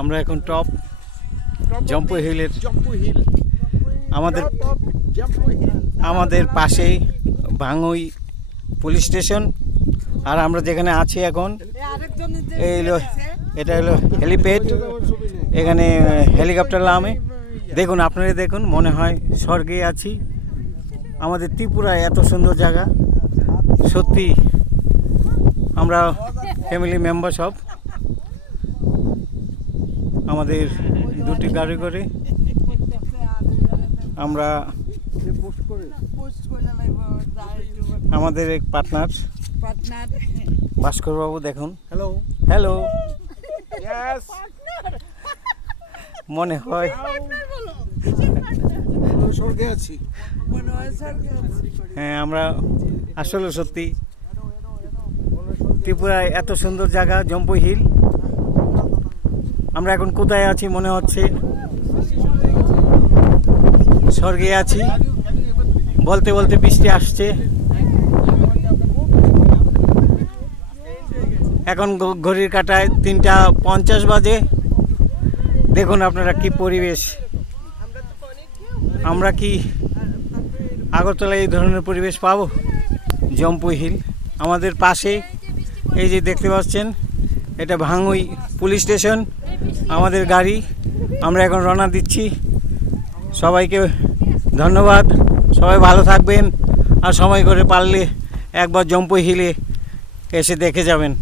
আমরা এখন টপ জম্পু হিলের আমাদের পাশেই ভাঙুই পুলিশ স্টেশন। আর আমরা যেখানে আছি এখন এটা হলো হেলিপ্যাড। এখানে হেলিকপ্টার নামে দেখুন, আপনারা দেখুন, মনে হয় স্বর্গে আছি। আমাদের ত্রিপুরা এত সুন্দর জায়গা, সত্যি আমরা ফ্যামিলি মেম্বার সব, আমাদের দুটি গাড়ি করে আমরা, আমাদের এক পার্টনার ভাস্কর বাবু দেখুন। হ্যালো হ্যালো, মনে হয় স্বর্গে আছি। হ্যাঁ, আমরা আসলে সত্যি ত্রিপুরায় এত সুন্দর জায়গা জম্পু হিল। আমরা এখন কোথায় আছি মনে হচ্ছে স্বর্গে আছি। বলতে বলতে বৃষ্টি আসছে। এখন ঘড়ির কাঁটায় 3:50 বাজে। দেখুন আপনারা কি পরিবেশ। আমরা কি আগরতলায় এই ধরনের পরিবেশ পাবো? জম্পু হিল আমাদের পাশে, এই যে দেখতে পাচ্ছেন, এটা ভাঙুই পুলিশ স্টেশন। আমাদের গাড়ি, আমরা এখন রওনা দিচ্ছি। সবাইকে ধন্যবাদ, সবাই ভালো থাকবেন। আর সময় করে পারলে একবার জম্পু হিলে এসে দেখে যাবেন।